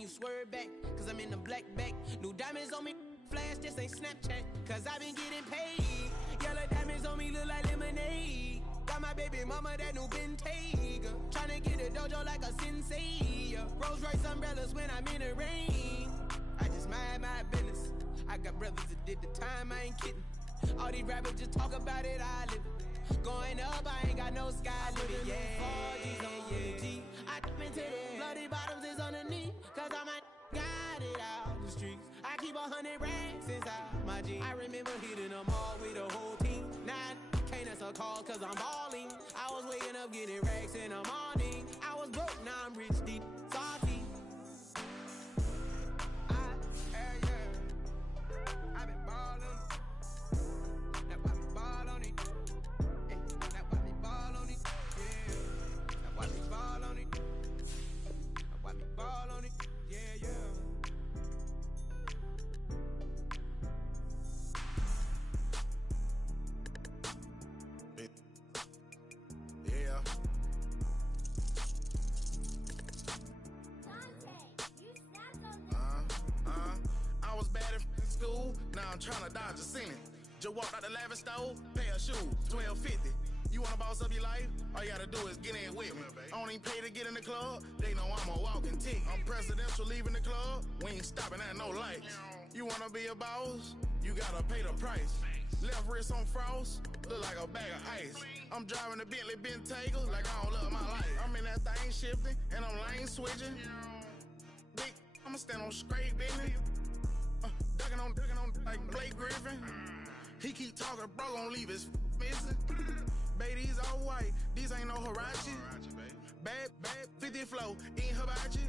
you swerve back, cause I'm in the black back. New diamonds on me, flash, this ain't Snapchat, cause I been getting paid. Yellow diamonds on me look like lemonade. Got my baby mama that new Bentayga. Tryna get a dojo like a sensei. Rolls Royce umbrellas when I'm in the rain. I just mind my business. I got brothers that did the time, I ain't kidding. All these rappers just talk about it, I live it. Going up, I ain't got no sky limit. Yeah, 4G's on G. I dip into the bloody bottoms is underneath, cause I might got it out the streets. I keep 100 racks inside my jeans. I remember hitting them all with the whole team. Now can't answer a call cause I'm balling. I was waking up getting racks in the morning. I was broke, now I'm rich, deep, salty. I've been ballin'. That why me ball on it. That why me ball on it. Yeah. That why me ball on it. That why me ball on it. Yeah, yeah. I was bad in school, now I'm trying to dodge a ceiling. Just walked out the lavish store, pay a shoe, $12.50. You wanna boss up your life? All you gotta do is get in with me. I don't even pay to get in the club, they know I'm a walking tick. I'm presidential leaving the club, we ain't stopping at no lights. You wanna be a boss? You gotta pay the price. Left wrist on frost, look like a bag of ice. I'm driving a Bentley Bentayga like I don't love my life. I'm in that thing shifting, and I'm lane switching. Big, I'ma stand on straight business. Ducking on like Blake Griffin. He keep talking, bro, gon' leave his missing. Baby, these all white, these ain't no Hirachi. Bad, 50 flow, eating hibachi.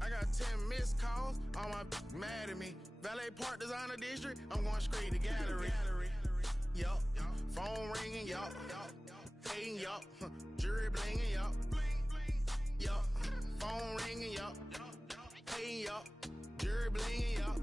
I got 10 missed calls, all my mad at me. Valet Park Designer District, I'm going straight to gallery. Yup, phone ringing, yup. Hating, yup. Jury blinging, yup. Yup, phone ringing, yup. Hating, yup. Jury blinging, yup.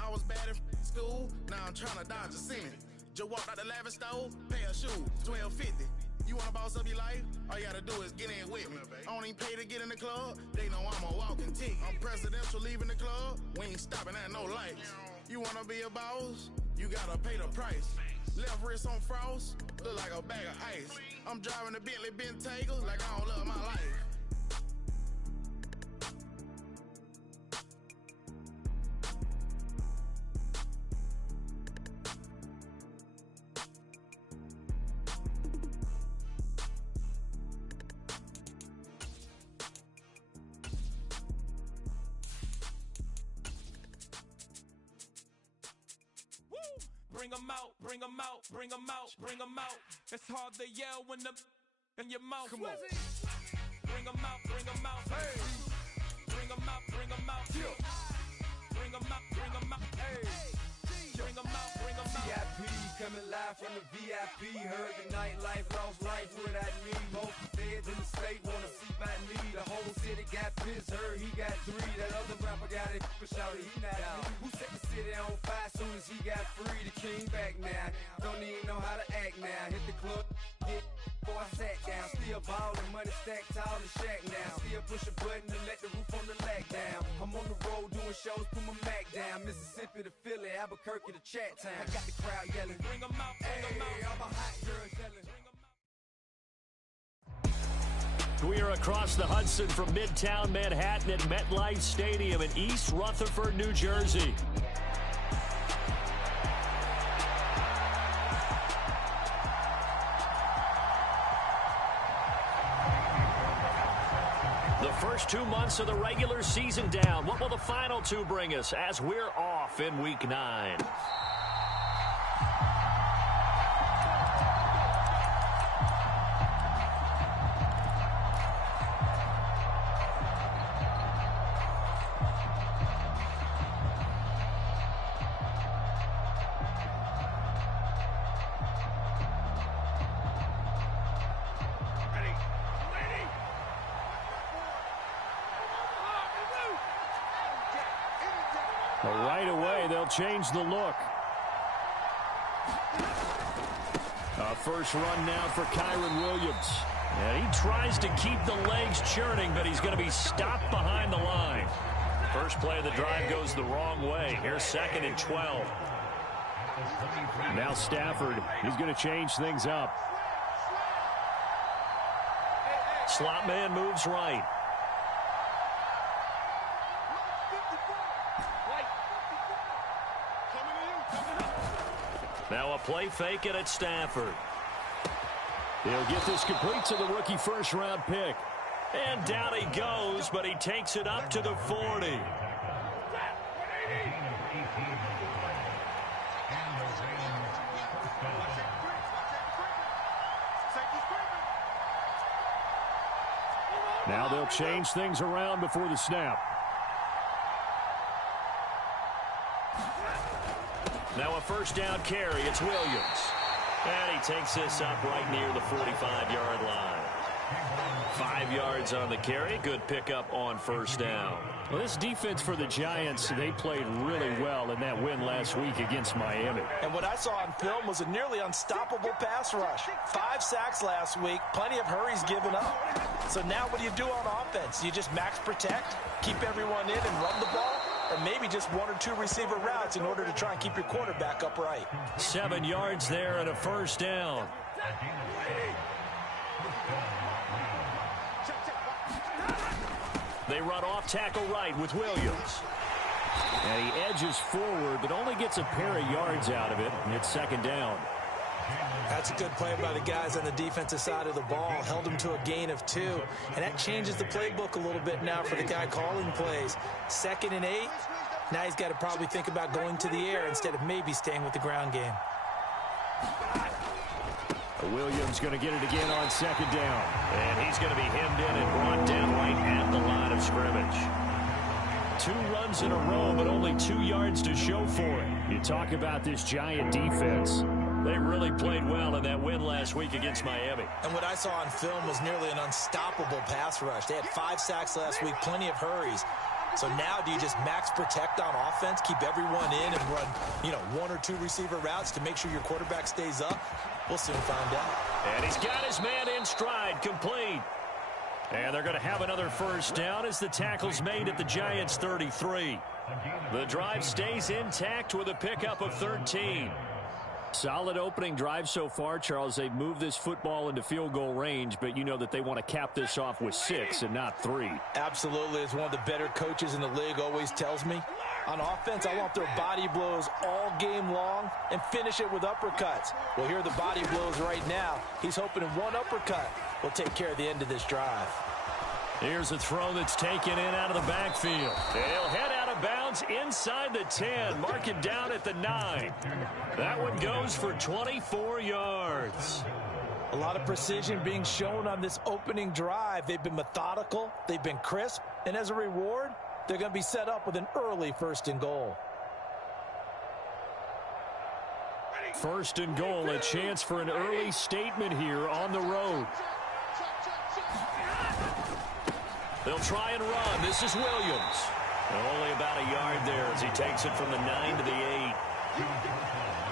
I was bad in school, now I'm trying to dodge a sin. Just walked out the lavish store, pay a shoe, $12.50. You wanna boss up your life? All you gotta do is get in with me. I don't even pay to get in the club, they know I'm a walking tick. I'm presidential leaving the club, we ain't stopping at no lights. You wanna be a boss? You gotta pay the price. Left wrist on frost, look like a bag of ice. I'm driving a Bentley Bentayga like I don't love my life. Bring 'em out, bring 'em out, bring 'em out, bring 'em out. It's hard to yell when the in your mouth. Come on. Bring 'em out, bring 'em out. Hey. Bring 'em out, bring 'em out. Bring 'em out, bring 'em out. Hey. Bring 'em out, bring 'em out. VIP coming live from the VIP. Heard the nightlife, lost life without me. Both feds in the state wanna see by me. The whole city got pissed, heard he got 3. That other rapper got it, but shouted he not out. Who set the city on fire soon as he got free? The king back now, don't even know how to act now. Hit the club, get before I sat down. Still ballin', money stacked tall and shack now. Still push a button to let the roof on the lag down. I'm on the road doing shows, put my Mac down. Mississippi to Philly, Albuquerque to Chat Town. I got the crowd yelling, Bring 'em out, bring 'em out. hey, I'm a hot girl yelling. We are across the Hudson from Midtown Manhattan at MetLife Stadium in East Rutherford, New Jersey. The first 2 months of the regular season down. What will the final 2 bring us as we're off in Week 9? Right away, they'll change the look. First run now for Kyron Williams. And he tries to keep the legs churning, but he's going to be stopped behind the line. first play of the drive goes the wrong way. Here's 2nd and 12. Now Stafford, he's going to change things up. Slot man moves right. Now a play fake it at Stafford. He'll get this complete to the rookie first-round pick. And down he goes, but he takes it up to the 40. Now they'll change things around before the snap. Now a first down carry. It's Williams. And he takes this up right near the 45-yard line. 5 yards on the carry. Good pickup on first down. Well, this defense for the Giants, they played really well in that win last week against Miami. And what I saw on film was a nearly unstoppable pass rush. 5 sacks last week, plenty of hurries given up. So now what do you do on offense? You just max protect, keep everyone in and run the ball, or maybe just 1 or 2 receiver routes in order to try and keep your quarterback upright. 7 yards there and a first down. They run off tackle right with Williams. And he edges forward, but only gets a pair of yards out of it, and it's 2nd down. That's a good play by the guys on the defensive side of the ball. Held him to a gain of 2. And that changes the playbook a little bit now for the guy calling plays. 2nd and 8. Now he's got to probably think about going to the air instead of maybe staying with the ground game. Williams going to get it again on 2nd down. And he's going to be hemmed in and brought down right at the line of scrimmage. 2 runs in a row, but only 2 yards to show for it. You talk about this Giant defense. They really played well in that win last week against Miami. And what I saw on film was nearly an unstoppable pass rush. They had 5 sacks last week, plenty of hurries. So now do you just max protect on offense, keep everyone in and run, 1 or 2 receiver routes to make sure your quarterback stays up? We'll soon find out. And he's got his man in stride, complete. And they're going to have another first down as the tackle's made at the Giants' 33. The drive stays intact with a pickup of 13. Solid opening drive so far, Charles. They've moved this football into field goal range, but you know that they want to cap this off with 6 and not 3. Absolutely. As one of the better coaches in the league always tells me, on offense, I want their body blows all game long and finish it with uppercuts. Well, here are the body blows right now. He's hoping in one uppercut will take care of the end of this drive. Here's a throw that's taken in out of the backfield. They'll head out of bounds inside the 10. Mark it down at the 9. That one goes for 24 yards. A lot of precision being shown on this opening drive. They've been methodical. They've been crisp. And as a reward, they're going to be set up with an early 1st and goal. 1st and goal, a chance for an early statement here on the road. They'll try and run. This is Williams. Only about a yard there as he takes it from the 9 to the 8.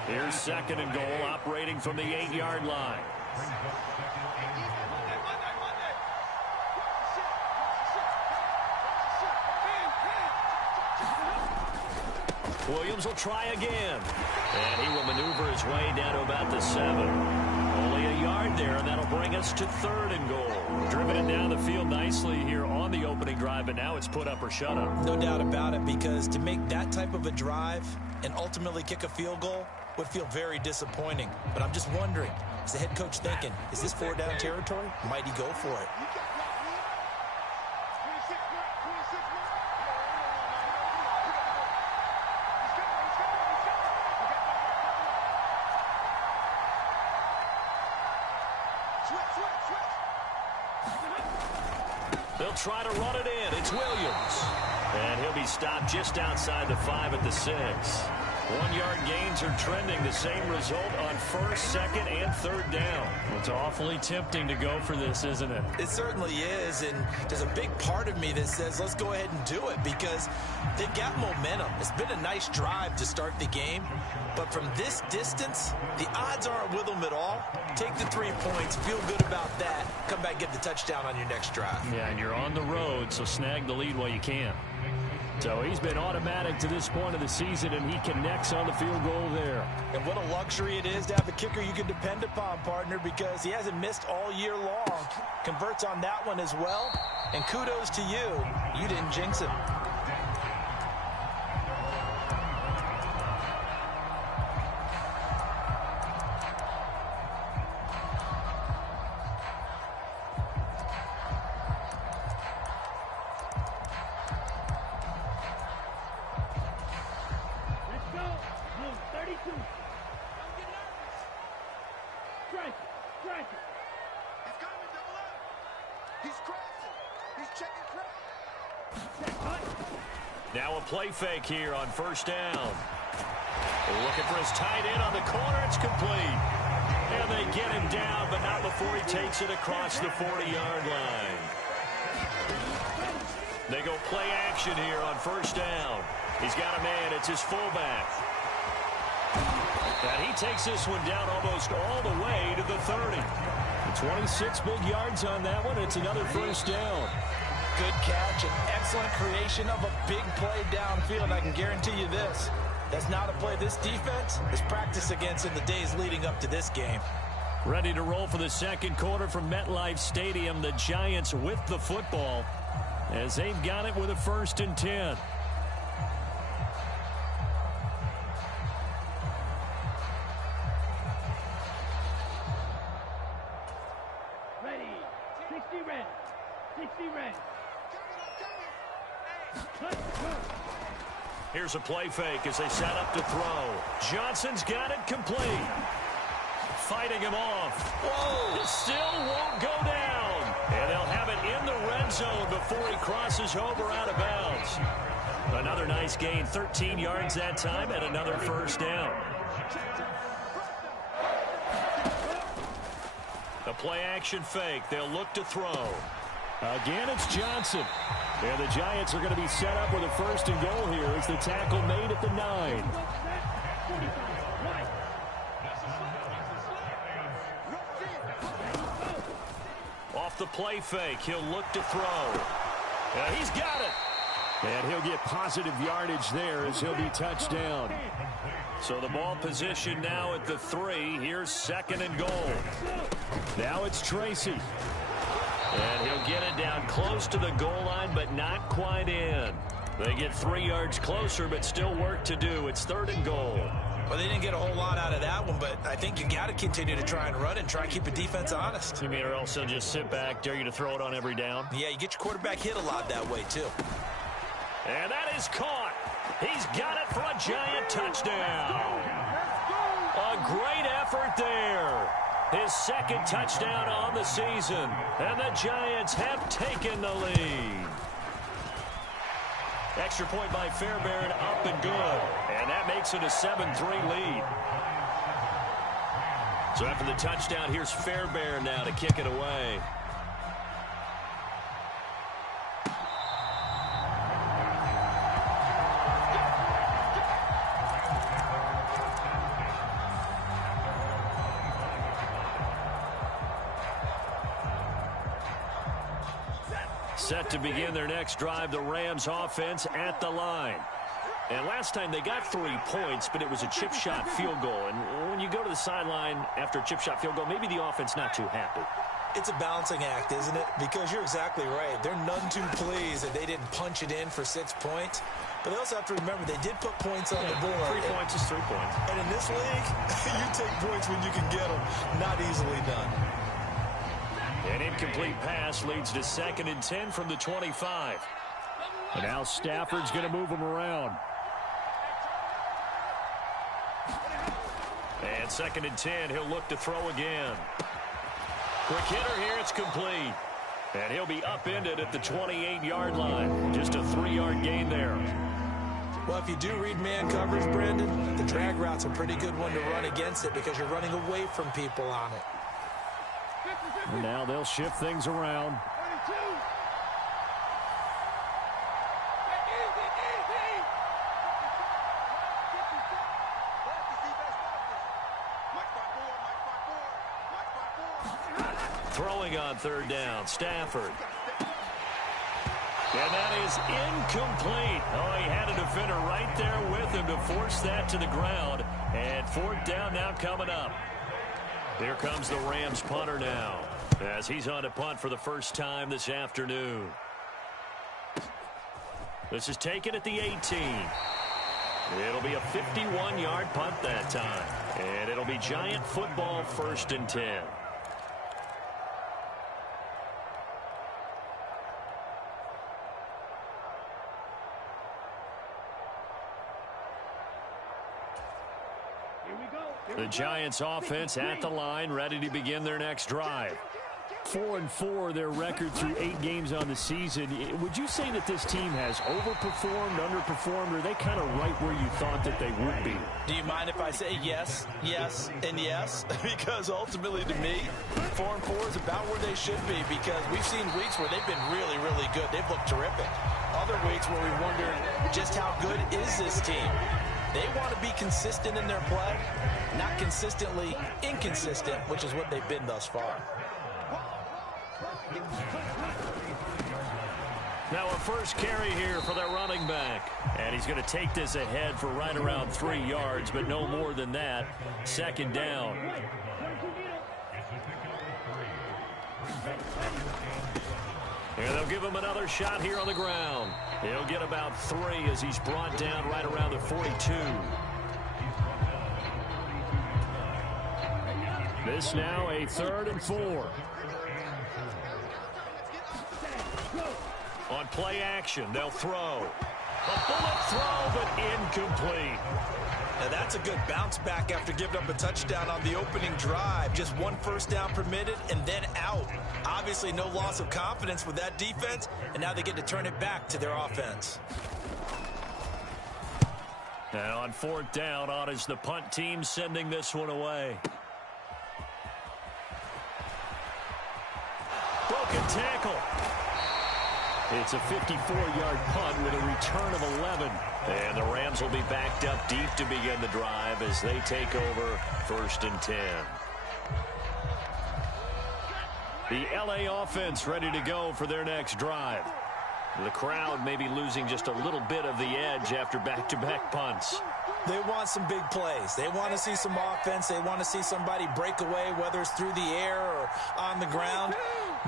Here's 2nd and goal, operating from the 8-yard line. Williams will try again. And he will maneuver his way down to about the 7. Only a yard there, and that'll bring us to 3rd and goal. Driven it down the field nicely here on the opening drive, but now it's put up or shut up. No doubt about it, because to make that type of a drive and ultimately kick a field goal would feel very disappointing. But I'm just wondering, is the head coach thinking, is this 4-down territory? Might he go for it? They'll try to run it in. It's Williams. And he'll be stopped just outside the 5 at the 6. 1-yard gains are trending. The same result on 1st, 2nd, and 3rd down. It's awfully tempting to go for this, isn't it? It certainly is, and there's a big part of me that says let's go ahead and do it because they've got momentum. It's been a nice drive to start the game, but from this distance, the odds aren't with them at all. Take the 3 points, feel good about that, come back and get the touchdown on your next drive. Yeah, and you're on the road, so snag the lead while you can. So he's been automatic to this point of the season, and he connects on the field goal there. And what a luxury it is to have a kicker you can depend upon, partner, because he hasn't missed all year long. Converts on that one as well. And kudos to you. You didn't jinx him. Now a play fake here on first down. They're looking for his tight end on the corner. It's complete. And they get him down, but not before he takes it across the 40-yard line. They go play action here on first down. He's got a man. It's his fullback. And he takes this one down almost all the way to the 30. 26 big yards on that one. It's another first down. Good catch and excellent creation of a big play downfield. I can guarantee you this. That's not a play this defense is practiced against in the days leading up to this game. Ready to roll for the second quarter from MetLife Stadium. The Giants with the football as they've got it with a 1st and 10. Ready. 60 red. 60 red. Here's a play fake as they set up to throw. Johnson's got it complete. Fighting him off. Whoa! It still won't go down. And they'll have it in the red zone before he crosses over out of bounds. Another nice gain, 13 yards that time, and another first down. The play action fake. They'll look to throw. Again, it's Johnson. And the Giants are going to be set up with a 1st and goal here as the tackle made at the 9. Off the play fake, he'll look to throw. And he's got it. And he'll get positive yardage there as he'll be touched down. So the ball position now at the 3. Here's 2nd and goal. Now it's Tracy. And he'll get it down close to the goal line, but not quite in. They get 3 yards closer, but still work to do. It's 3rd and goal. Well, they didn't get a whole lot out of that one, but I think you got to continue to try and run and try and keep the defense honest. You mean, or else they'll just sit back, dare you to throw it on every down? Yeah, you get your quarterback hit a lot that way, too. And that is caught. He's got it for a Giant touchdown. A great effort there. His 2nd touchdown on the season. And the Giants have taken the lead. Extra point by Fairbairn, up and good. And that makes it a 7-3 lead. So after the touchdown, here's Fairbairn now to kick it away. Set to begin their next drive, the Rams offense at the line. And last time they got 3 points, but it was a chip shot field goal. And when you go to the sideline after a chip shot field goal, maybe the offense not too happy. It's a balancing act, isn't it? Because you're exactly right. They're none too pleased that they didn't punch it in for 6 points. But they also have to remember they did put points on the board. 3 points is 3 points. And in this league, you take points when you can get them. Not easily done. An incomplete pass leads to 2nd and 10 from the 25. And now Stafford's going to move him around. And 2nd and 10, he'll look to throw again. Quick hitter here, it's complete. And he'll be upended at the 28-yard line. Just a 3-yard gain there. Well, if you do read man coverage, Brandon, the drag route's a pretty good one to run against it because you're running away from people on it. And now they'll shift things around. Throwing on 3rd down, Stafford. And that is incomplete. Oh, he had a defender right there with him to force that to the ground. And 4th down now coming up. Here comes the Rams punter now, as he's on to punt for the first time this afternoon. This is taken at the 18. It'll be a 51-yard punt that time. And it'll be Giant football, 1st and 10. The Giants offense at the line, ready to begin their next drive. 4-4, their record through 8 games on the season. Would you say that this team has overperformed, underperformed, or are they kind of right where you thought that they would be? Do you mind if I say yes, yes, and yes? Because ultimately to me, 4-4 is about where they should be, because we've seen weeks where they've been really, really good. They've looked terrific. Other weeks where we wondered just how good is this team? They want to be consistent in their play, not consistently inconsistent, which is what they've been thus far. Now a first carry here for their running back. And he's going to take this ahead for right around 3 yards, but no more than that. 2nd down. And they'll give him another shot here on the ground. He'll get about 3 as he's brought down right around the 42. This now a 3rd and 4. On play action, they'll throw. A bullet throw, but incomplete. Now that's a good bounce back after giving up a touchdown on the opening drive. Just 1 first down permitted and then out. Obviously no loss of confidence with that defense, and now they get to turn it back to their offense. And on 4th down, on is the punt team sending this one away. Broken tackle. It's a 54-yard punt with a return of 11. And the Rams will be backed up deep to begin the drive as they take over 1st and 10. The LA offense ready to go for their next drive. The crowd may be losing just a little bit of the edge after back-to-back punts. They want some big plays. They want to see some offense. They want to see somebody break away, whether it's through the air or on the ground.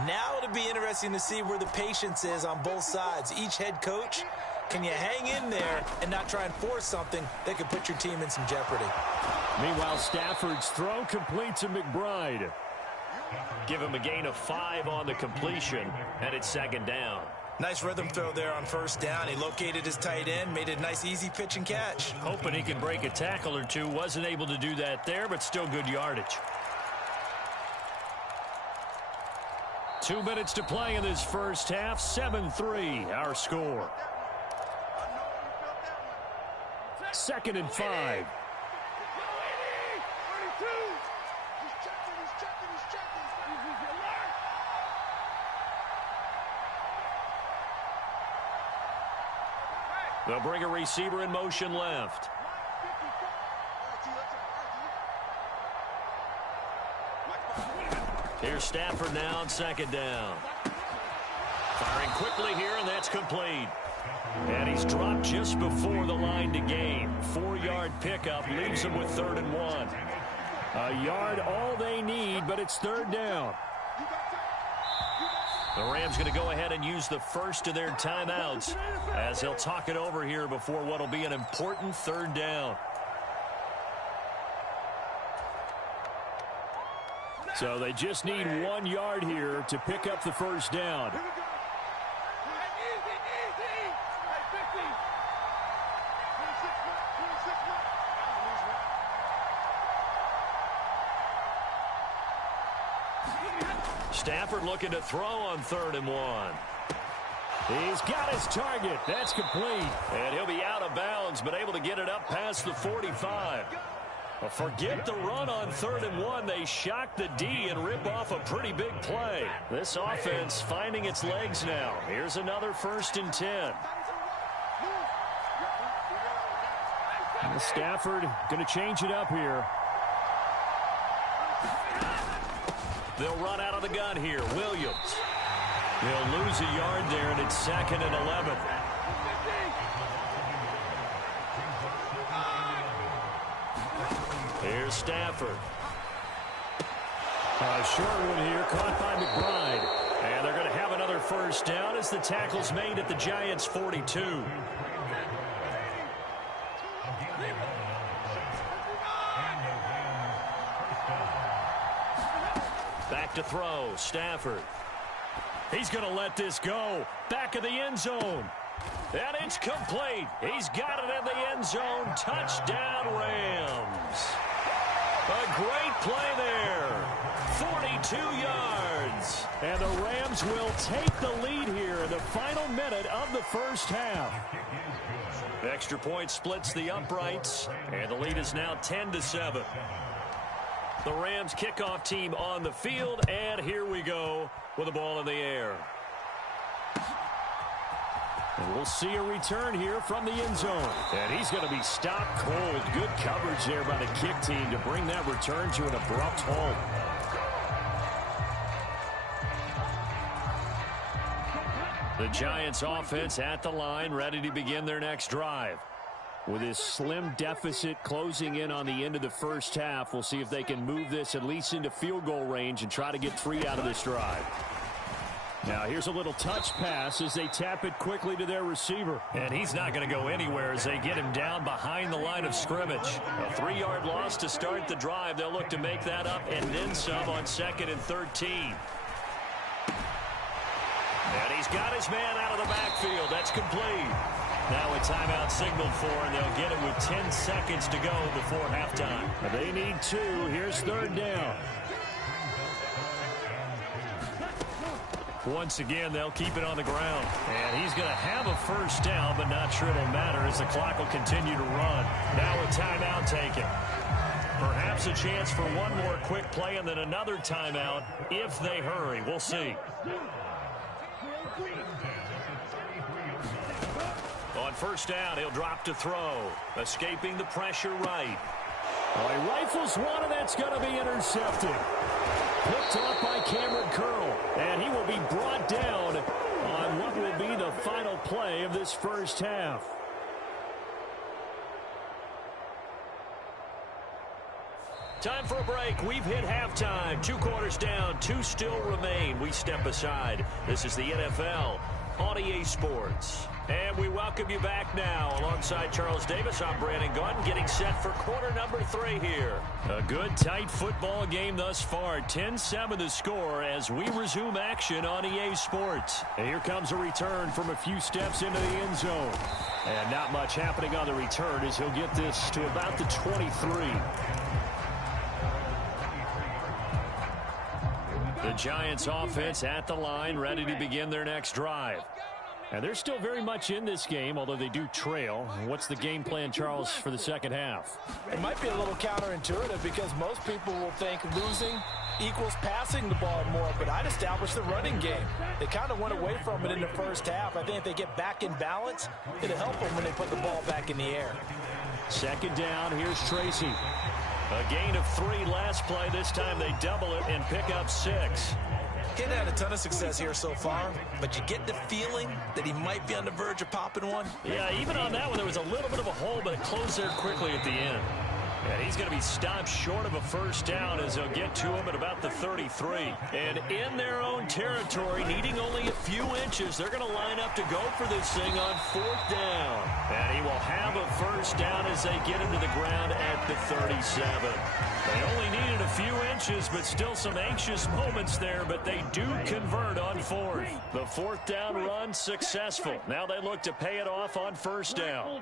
Now it'll be interesting to see where the patience is on both sides. Each head coach, can you hang in there and not try and force something that could put your team in some jeopardy? Meanwhile, Stafford's throw complete to McBride. Give him a gain of 5 on the completion, and it's 2nd down. Nice rhythm throw there on 1st down. He located his tight end, made a nice easy pitch and catch. Hoping he could break a tackle or two. Wasn't able to do that there, but still good yardage. 2 minutes to play in this first half. 7-3, our score. 2nd and 5. They'll bring a receiver in motion left. Here's Stafford now on 2nd down. Firing quickly here, and that's complete. And he's dropped just before the line to gain. 4-yard pickup leaves him with 3rd and 1. A yard all they need, but it's 3rd down. The Rams going to go ahead and use the first of their timeouts as they'll talk it over here before what will be an important 3rd down. So they just need 1 yard here to pick up the 1st down. Stafford looking to throw on 3rd and 1. He's got his target. That's complete. And he'll be out of bounds, but able to get it up past the 45. Well, forget the run on 3rd and 1. They shock the D and rip off a pretty big play. This offense finding its legs now. Here's another 1st and 10. Stafford going to change it up here. They'll run out of the gun here. Williams. He'll lose a yard there, and it's 2nd and 11. Here's Stafford. A short one here, caught by McBride. And they're going to have another first down as the tackle's made at the Giants' 42. Back to throw, Stafford. He's going to let this go. Back of the end zone. And it's complete. He's got it in the end zone. Touchdown, Rams. A great play there. 42 yards. And the Rams will take the lead here in the final minute of the first half. Extra point splits the uprights, and the lead is now 10-7. The Rams kickoff team on the field, and here we go with the ball in the air. And we'll see a return here from the end zone. And he's going to be stopped cold. Good coverage there by the kick team to bring that return to an abrupt halt. The Giants offense at the line, ready to begin their next drive. With this slim deficit closing in on the end of the first half, we'll see if they can move this at least into field goal range and try to get 3 out of this drive. Now here's a little touch pass as they tap it quickly to their receiver. And he's not going to go anywhere as they get him down behind the line of scrimmage. A 3-yard loss to start the drive. They'll look to make that up and then some on 2nd and 13. And he's got his man out of the backfield. That's complete. Now a timeout signaled for, and they'll get it with 10 seconds to go before halftime. They need 2. Here's 3rd down. Once again, they'll keep it on the ground. And he's going to have a first down, but not sure it'll matter as the clock will continue to run. Now a timeout taken. Perhaps a chance for one more quick play and then another timeout if they hurry. We'll see. On first down, he'll drop to throw. Escaping the pressure right. Well, he rifles one, and that's going to be intercepted. Picked off by Cameron Curl, and he will be brought down on what will be the final play of this first half. Time for a break. We've hit halftime. 2 quarters down, 2 still remain. We step aside. This is the NFL on EA Sports. And we welcome you back now. Alongside Charles Davis, I'm Brandon Gaudin, getting set for quarter number 3 here. A good, tight football game thus far. 10-7 the score as we resume action on EA Sports. And here comes a return from a few steps into the end zone. And not much happening on the return as he'll get this to about the 23. The Giants offense at the line, ready to begin their next drive. And they're still very much in this game, although they do trail. What's the game plan, Charles, for the second half? It might be a little counterintuitive because most people will think losing equals passing the ball more, but I'd establish the running game. They kind of went away from it in the first half. I think if they get back in balance, it'll help them when they put the ball back in the air. Second down, here's Tracy. A gain of 3 last play. This time they double it and pick up 6. He hadn't had a ton of success here so far, but you get the feeling that he might be on the verge of popping one. Yeah, even on that one, there was a little bit of a hole, but it closed there quickly at the end. And he's going to be stopped short of a first down as they'll get to him at about the 33. And in their own territory, needing only a few inches, they're going to line up to go for this thing on 4th down. And he will have a first down as they get him to the ground at the 37. They only needed a few inches, but still some anxious moments there, but they do convert on 4th. The 4th down run successful. Now they look to pay it off on first down.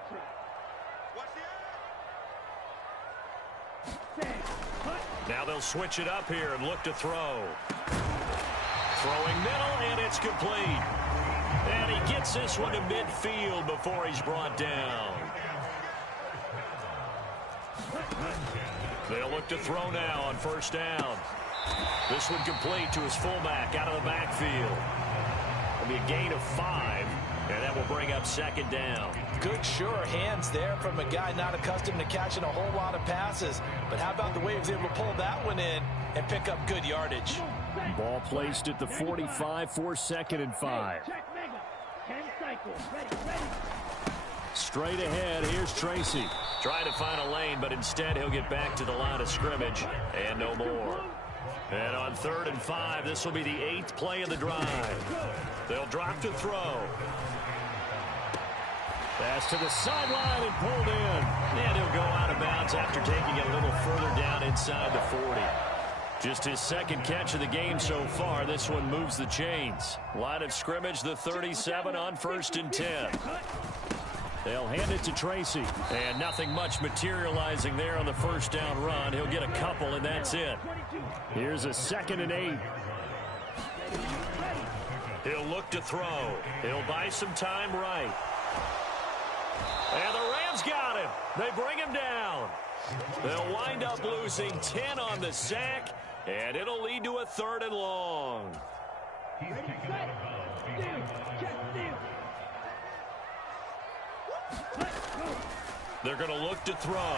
Now they'll switch it up here and look to throw. Throwing middle, and it's complete. And he gets this one to midfield before he's brought down. They'll look to throw now on first down. This one complete to his fullback out of the backfield. It'll be a gain of 5, and that will bring up 2nd down. Good, sure hands there from a guy not accustomed to catching a whole lot of passes. But how about the way he was able to pull that one in and pick up good yardage? Ball placed at the 45 for 2nd and 5. Check Mega. 10 cycles. Ready. Straight ahead, here's Tracy. Trying to find a lane, but instead he'll get back to the line of scrimmage and no more. And on 3rd and 5, this will be the 8th play of the drive. They'll drop to throw. Pass to the sideline and pulled in. And he'll go out of bounds after taking it a little further down inside the 40. Just his 2nd catch of the game so far. This one moves the chains. Line of scrimmage, the 37 on 1st and 10. They'll hand it to Tracy. And nothing much materializing there on the 1st down run. He'll get a couple, and that's it. Here's a 2nd and 8. He'll look to throw. He'll buy some time right. And the Rams got him. They bring him down. They'll wind up losing 10 on the sack, and it'll lead to a 3rd and long. They're going to look to throw.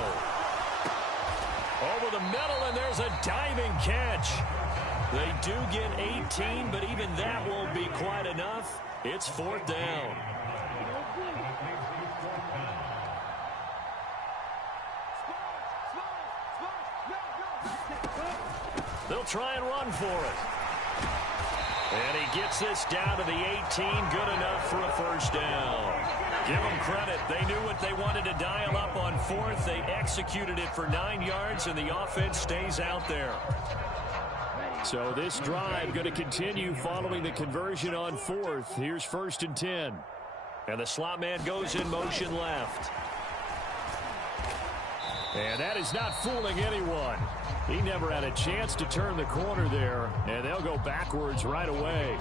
Over the middle, and there's a diving catch. They do get 18, but even that won't be quite enough. It's 4th down. They'll try and run for it. And he gets this down to the 18. Good enough for a 1st down. Give them credit. They knew what they wanted to dial up on 4th. They executed it for 9 yards, and the offense stays out there. So this drive going to continue following the conversion on 4th. Here's 1st and 10. And the slot man goes in motion left. And that is not fooling anyone. He never had a chance to turn the corner there, and they'll go backwards right away.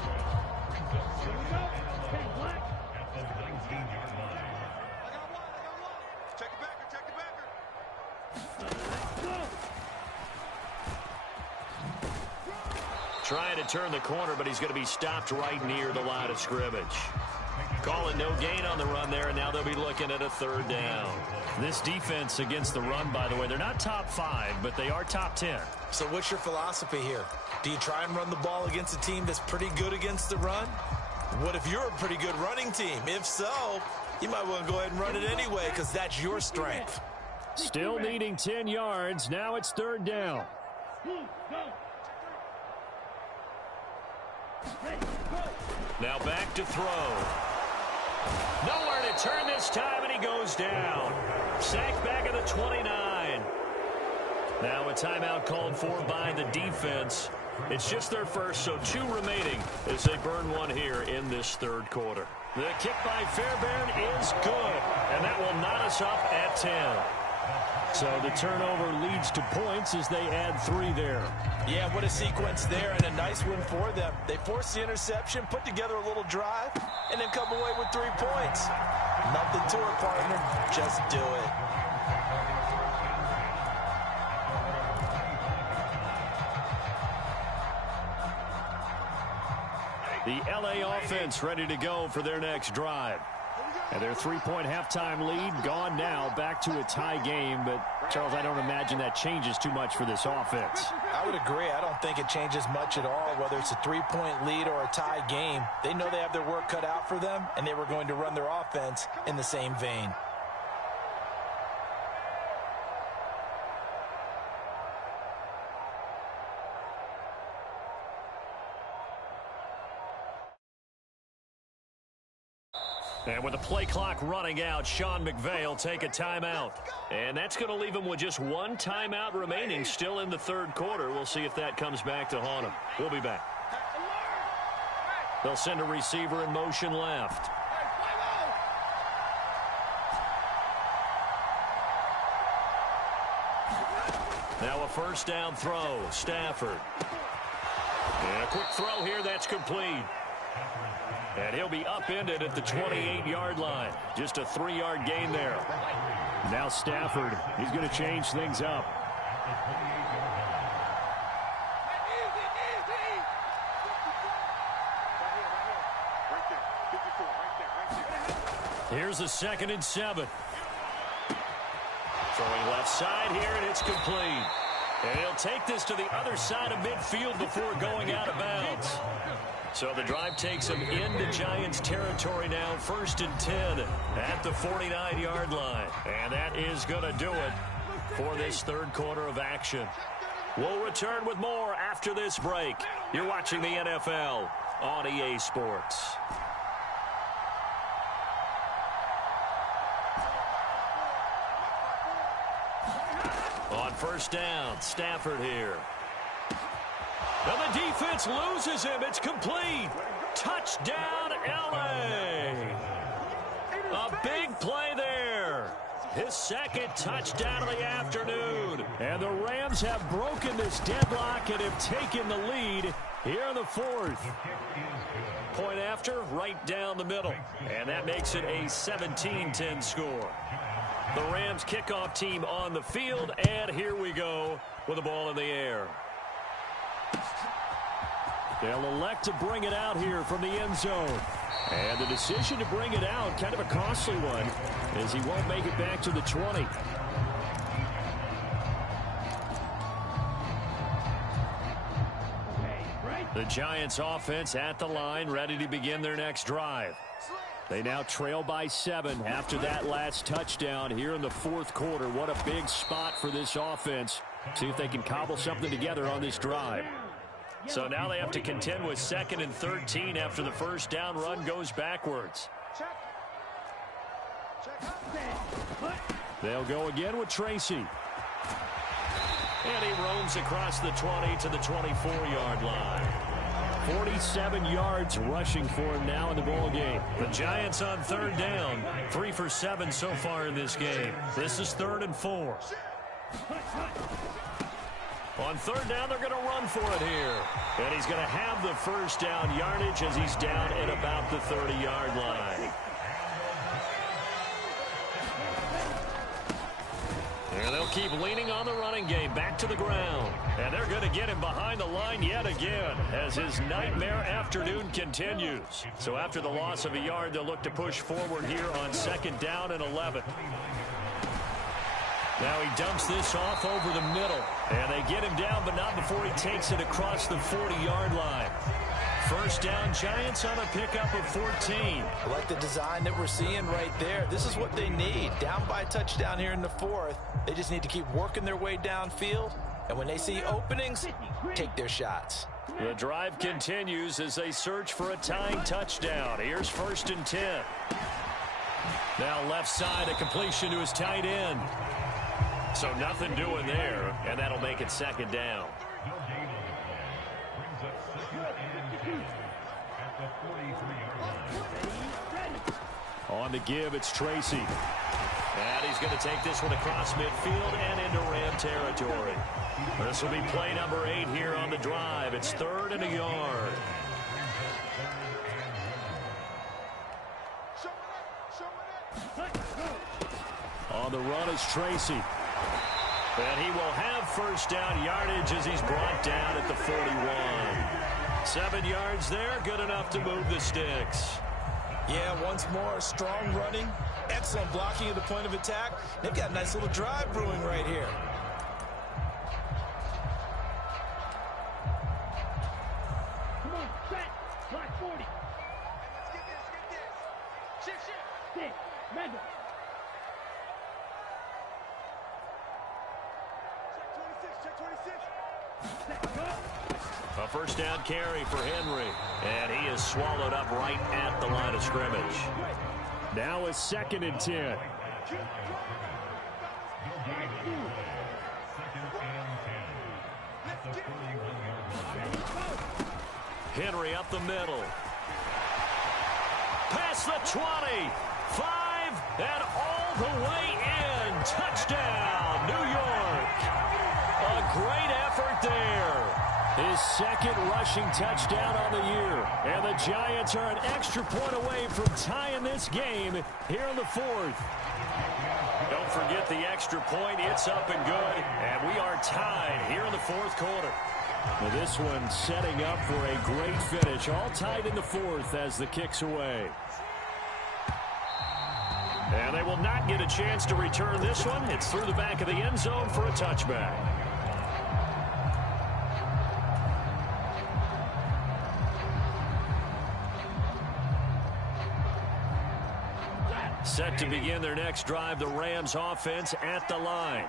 Trying to turn the corner, but he's going to be stopped right near the line of scrimmage. Calling no gain on the run there, and now they'll be looking at a 3rd down. This defense against the run, by the way, they're not top 5, but they are top 10. So what's your philosophy here? Do you try and run the ball against a team that's pretty good against the run? What if you're a pretty good running team? If so, you might want to go ahead and run it anyway because that's your strength. Still needing 10 yards. Now it's 3rd down. Now back to throw. Nowhere to turn this time, and he goes down. Sacked back at the 29. Now a timeout called for by the defense. It's just their first, so 2 remaining as they burn one here in this 3rd quarter. The kick by Fairbairn is good, and that will knot us up at 10. So the turnover leads to points as they add 3 there. Yeah, what a sequence there, and a nice one for them. They forced the interception, put together a little drive, and then come away with 3 points. Nothing to it, partner. Just do it. The LA offense ready to go for their next drive. And their 3-point halftime lead gone now, back to a tie game. But, Charles, I don't imagine that changes too much for this offense. I would agree. I don't think it changes much at all, whether it's a 3-point lead or a tie game. They know they have their work cut out for them, and they were going to run their offense in the same vein. And with the play clock running out, Sean McVay will take a timeout. And that's going to leave him with just 1 timeout remaining still in the 3rd quarter. We'll see if that comes back to haunt him. We'll be back. They'll send a receiver in motion left. Now a 1st down throw, Stafford. And a quick throw here, that's complete. And he'll be upended at the 28-yard line. Just a 3-yard gain there. Now Stafford, he's going to change things up. Here's a 2nd and 7. Throwing left side here, and it's complete. And he'll take this to the other side of midfield before going out of bounds. So the drive takes him into Giants territory now, 1st and 10 at the 49-yard line. And that is going to do it for this third quarter of action. We'll return with more after this break. You're watching the NFL on EA Sports. On first down, Stafford here. And the defense loses him. It's complete. Touchdown, L.A. A big play there. His second touchdown of the afternoon. And the Rams have broken this deadlock and have taken the lead here in the fourth. Point after, right down the middle. And that makes it a 17-10 score. The Rams kickoff team on the field, and here we go with the ball in the air. They'll elect to bring it out here from the end zone. And the decision to bring it out, kind of a costly one, as he won't make it back to the 20. The Giants offense at the line, ready to begin their next drive. They now trail by 7 after that last touchdown here in the fourth quarter. What a big spot for this offense. See if they can cobble something together on this drive. So now they have to contend with 2nd and 13 after the first down run goes backwards. They'll go again with Tracy. And he roams across the 20 to the 24-yard line. 47 yards rushing for him now in the ball game. The Giants on third down, 3 for 7 so far in this game. This is 3rd and 4. On third down, they're going to run for it here. And he's going to have the first down yardage as he's down at about the 30-yard line. And they'll keep leaning on the running game back to the ground. And they're going to get him behind the line yet again as his nightmare afternoon continues. So after the loss of a yard, they'll look to push forward here on 2nd down and 11. Now he dumps this off over the middle. And they get him down, but not before he takes it across the 40-yard line. First down, Giants on a pickup of 14. I like the design that we're seeing right there. This is what they need. Down by a touchdown here in the fourth. They just need to keep working their way downfield. And when they see openings, take their shots. The drive continues as they search for a tying touchdown. Here's 1st and 10. Now left side, a completion to his tight end. So nothing doing there, and that'll make it 2nd down. On the give, it's Tracy. And he's going to take this one across midfield and into Ram territory. This will be play number 8 here on the drive. It's 3rd and a yard. On the run is Tracy. And he will have first down yardage as he's brought down at the 41. 7 yards there, good enough to move the sticks. Yeah, once more, strong running, excellent blocking at the point of attack. They've got a nice little drive brewing right here. Come on, set. Block 40. Let's get this. Shift. Stick. Mega. Check 26. Set. Go. A first down carry for Henry. And he is swallowed up right at the line of scrimmage. Now it's 2nd and 10. Henry up the middle. Past the 20. 5 and all the way in. Touchdown, New York. A great effort there. His second rushing touchdown on the year. And the Giants are an extra point away from tying this game here in the fourth. Don't forget the extra point. It's up and good. And we are tied here in the fourth quarter. Now this one setting up for a great finish. All tied in the fourth as the kick's away. And they will not get a chance to return this one. It's through the back of the end zone for a touchback. to begin their next drive, the Rams offense at the line.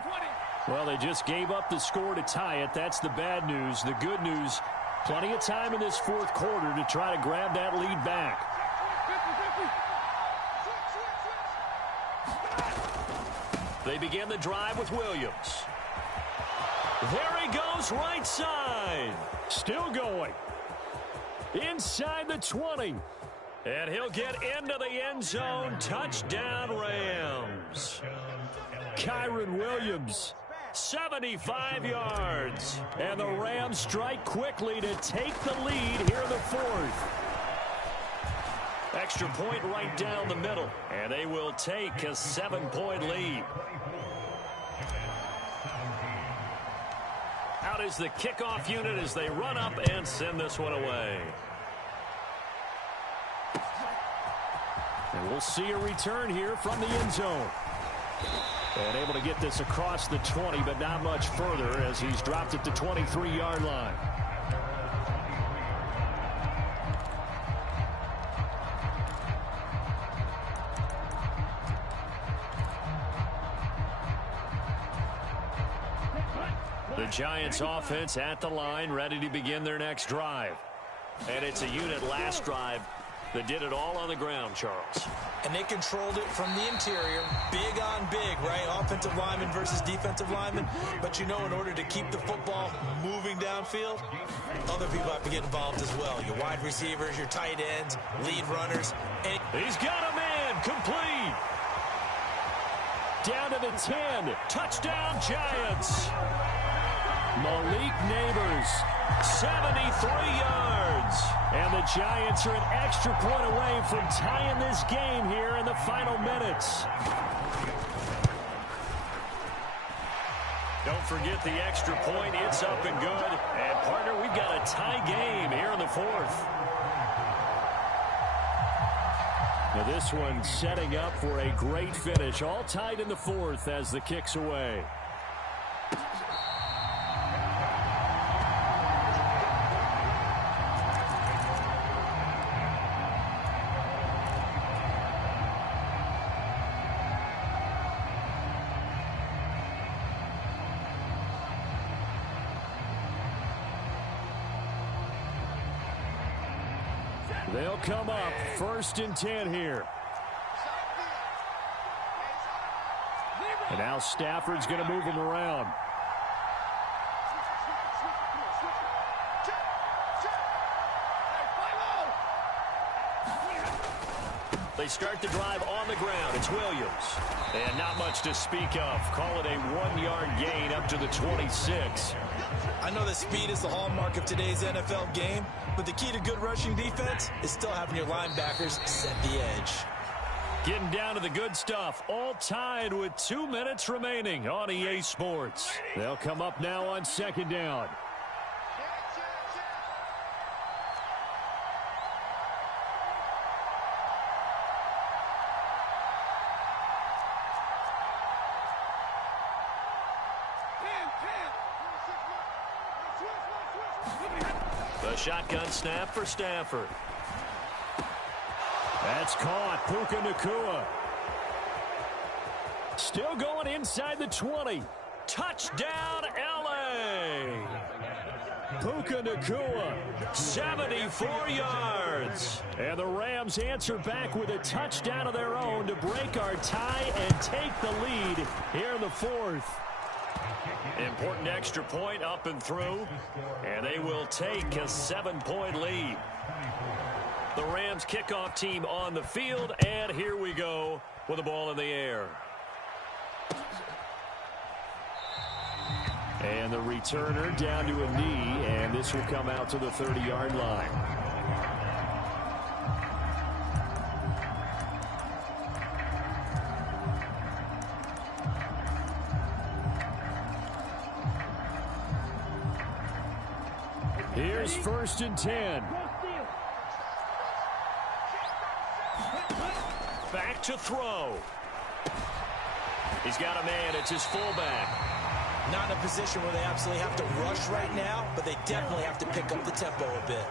Well, they just gave up the score to tie it. That's the bad news. The good news, plenty of time in this fourth quarter to try to grab that lead back. They begin the drive with Williams. There he goes, right side. Still going. Inside the 20. And he'll get into the end zone. Touchdown, Rams. Kyron Williams, 75 yards. And the Rams strike quickly to take the lead here in the fourth. Extra point right down the middle. And they will take a 7-point lead. Out is the kickoff unit as they run up and send this one away. And we'll see a return here from the end zone. And able to get this across the 20, but not much further as he's dropped at the 23-yard line. The Giants offense at the line, ready to begin their next drive. And it's a unit last drive that did it all on the ground, Charles. And they controlled it from the interior, big on big, right? Offensive lineman versus defensive lineman. But you know, in order to keep the football moving downfield, other people have to get involved as well. Your wide receivers, your tight ends, lead runners. And he's got a man, complete. Down to the 10. Touchdown, Giants. Malik Neighbors, 73 yards. And the Giants are an extra point away from tying this game here in the final minutes. Don't forget the extra point. It's up and good. And, partner, we've got a tie game here in the fourth. Now this one setting up for a great finish. All tied in the fourth as the kick's away. They'll come up 1st and 10 here. And now Stafford's going to move him around. They start the drive on the ground. It's Williams. And not much to speak of. Call it a 1-yard gain up to the 26. I know that speed is the hallmark of today's NFL game, but the key to good rushing defense is still having your linebackers set the edge. Getting down to the good stuff. All tied with 2 minutes remaining on EA Sports. They'll come up now on 2nd down. The shotgun snap for Stafford. That's caught. Puka Nacua. Still going inside the 20. Touchdown, L.A. Puka Nacua, 74 yards. And the Rams answer back with a touchdown of their own to break our tie and take the lead here in the fourth. Important extra point up and through, and they will take a 7-point lead. The Rams kickoff team on the field, and here we go with the ball in the air. And the returner down to a knee, and this will come out to the 30-yard line. Here's 1st and 10. Back to throw. He's got a man. It's his fullback. Not in a position where they absolutely have to rush right now, but they definitely have to pick up the tempo a bit.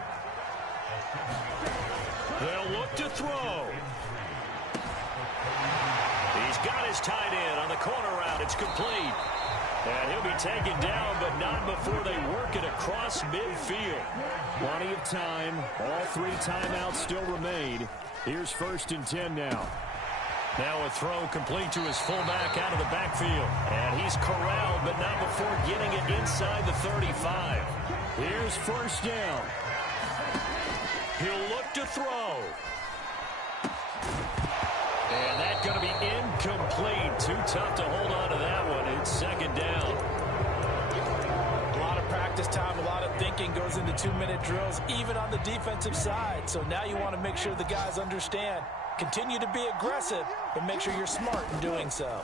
They'll look to throw. got his tight end on the corner route. It's complete. And he'll be taken down, but not before they work it across midfield. Plenty of time. All 3 timeouts still remain. Here's 1st and 10 now. Now a throw complete to his fullback out of the backfield. And he's corralled, but not before getting it inside the 35. Here's 1st down. He'll look to throw. And that's going to be incomplete. Too tough to hold on to that one. It's 2nd down. A lot of practice time, a lot of thinking goes into 2-minute drills, even on the defensive side. So now you want to make sure the guys understand. Continue to be aggressive, but make sure you're smart in doing so.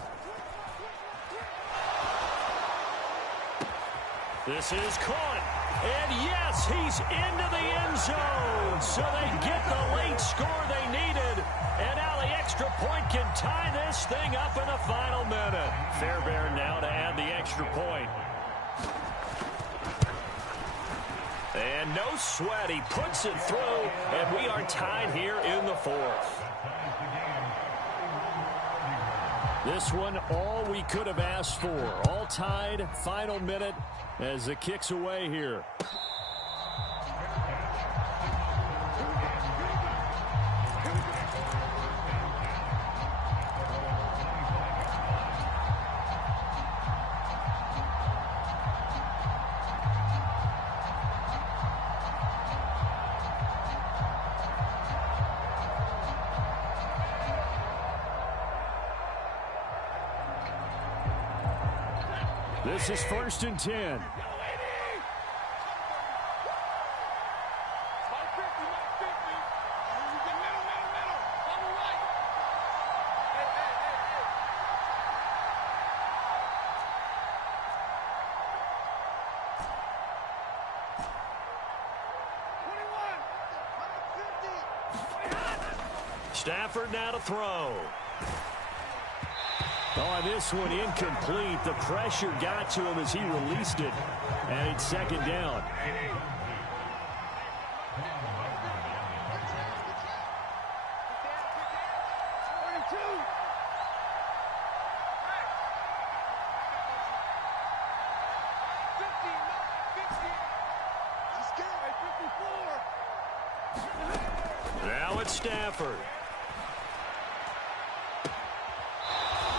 This is caught. And yes, he's into the end zone. So they get the late score they needed. And now the extra point can tie this thing up in the final minute. Fairbairn now to add the extra point. And no sweat. He puts it through. And we are tied here in the 4th. This one, all we could have asked for. All tied, final minute as the kick's away here. This is 1st and 10. Stafford now to throw. Oh, this one incomplete. The pressure got to him as he released it. And it's 2nd down. Now it's Stafford.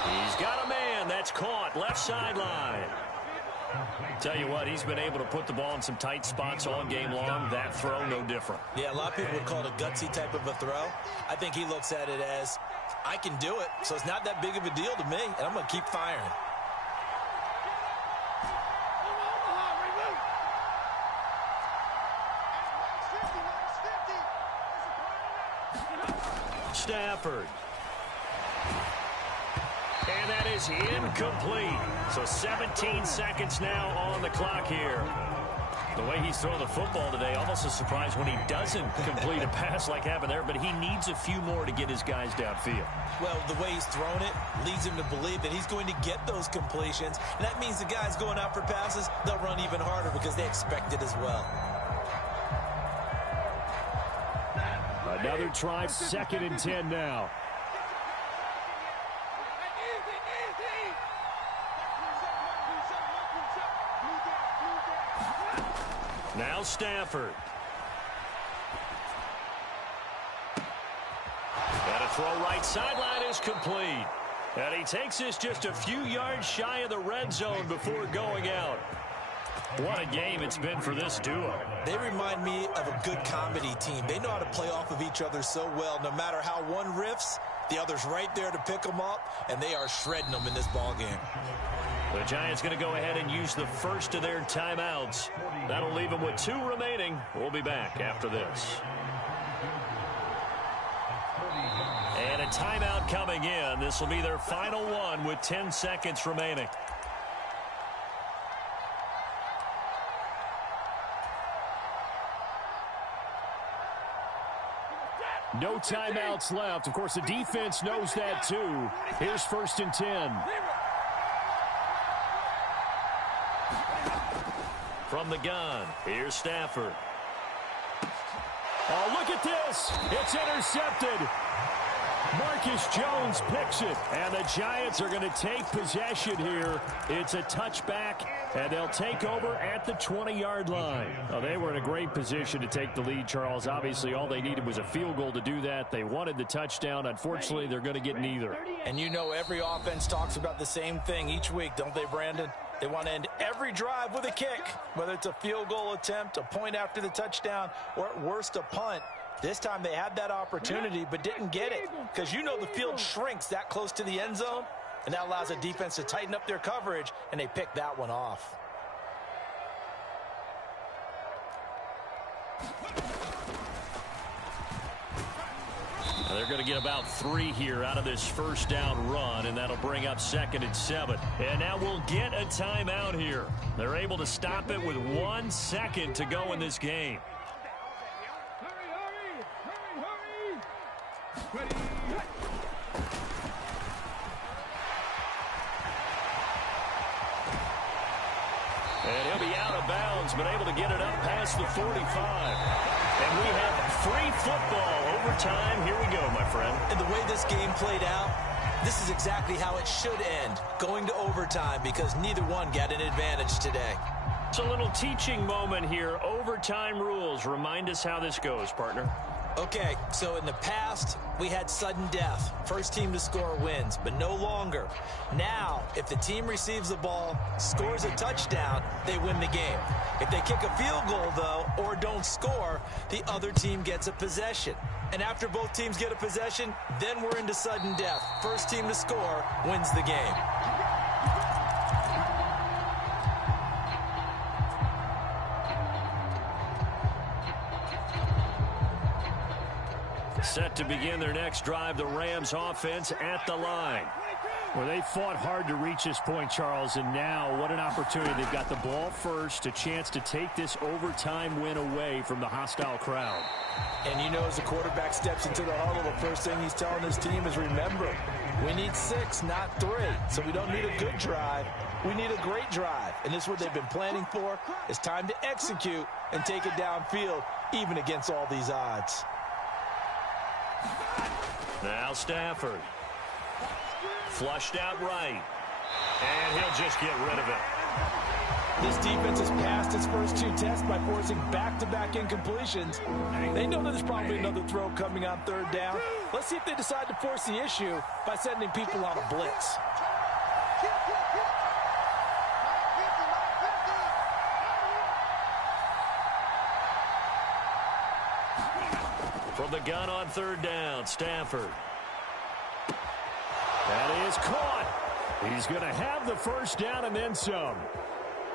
He's got a man. That's caught. Left sideline. Tell you what, he's been able to put the ball in some tight spots all game long. That throw, no different. Yeah, a lot of people would call it a gutsy type of a throw. I think he looks at it as, I can do it, so it's not that big of a deal to me, and I'm going to keep firing. Stafford. And that is incomplete. So 17 seconds now on the clock here. The way he's throwing the football today, almost a surprise when he doesn't complete a pass like happened there, but he needs a few more to get his guys downfield. Well, the way he's thrown it leads him to believe that he's going to get those completions. And that means the guys going out for passes, they'll run even harder because they expect it as well. Another try, 2nd and 10 now. Now Stafford. And a throw right sideline is complete. And he takes this just a few yards shy of the red zone before going out. What a game it's been for this duo. They remind me of a good comedy team. They know how to play off of each other so well. No matter how one riffs, the other's right there to pick them up, and they are shredding them in this ball game. The Giants going to go ahead and use the first of their timeouts. That'll leave them with 2 remaining. We'll be back after this. And a timeout coming in. This will be their final one with 10 seconds remaining. No timeouts left. Of course, the defense knows that too. Here's 1st and 10. From the gun, here's Stafford. Oh, look at this. It's intercepted. Marcus Jones picks it, and the Giants are going to take possession here. It's a touchback, and they'll take over at the 20-yard line. Well, they were in a great position to take the lead, Charles. Obviously, all they needed was a field goal to do that. They wanted the touchdown. Unfortunately, they're going to get neither. And you know every offense talks about the same thing each week, don't they, Brandon? They want to end every drive with a kick, whether it's a field goal attempt, a point after the touchdown, or at worst a punt. This time they had that opportunity but didn't get it because you know the field shrinks that close to the end zone, and that allows the defense to tighten up their coverage, and they pick that one off. Now they're going to get about 3 here out of this first down run, and that'll bring up 2nd and 7. And now we'll get a timeout here. They're able to stop it with 1 second to go in this game. And he'll be out of bounds, but able to get it up past the 45. And we have free football overtime. Here we go, my friend. And the way this game played out, this is exactly how it should end, going to overtime, because neither one got an advantage today. It's a little teaching moment here. Overtime rules. Remind us how this goes, partner. Okay, so in the past, we had sudden death. First team to score wins, but no longer. Now, if the team receives the ball, scores a touchdown, they win the game. If they kick a field goal, though, or don't score, the other team gets a possession. And after both teams get a possession, then we're into sudden death. First team to score wins the game. Set to begin their next drive, the Rams offense at the line. Well, they fought hard to reach this point, Charles, and now what an opportunity. They've got the ball first, a chance to take this overtime win away from the hostile crowd. And you know, as the quarterback steps into the huddle, the first thing he's telling his team is, remember, we need 6, not 3. So we don't need a good drive. We need a great drive. And this is what they've been planning for. It's time to execute and take it downfield, even against all these odds. Now Stafford. Flushed out right. And he'll just get rid of it. This defense has passed its first 2 tests by forcing back-to-back incompletions. They know there's probably another throw coming on 3rd down. Let's see if they decide to force the issue by sending people on a blitz. From the gun on 3rd down, Stafford. That is caught. He's going to have the first down and then some.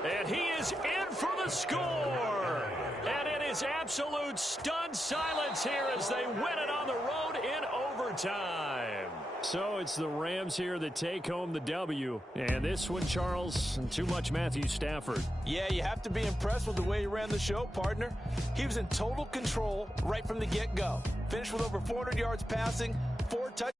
And he is in for the score. And it is absolute stunned silence here as they win it on the road in overtime. So it's the Rams here that take home the W. And this one, Charles, too much Matthew Stafford. Yeah, you have to be impressed with the way he ran the show, partner. He was in total control right from the get-go. Finished with over 400 yards passing, 4 touchdowns.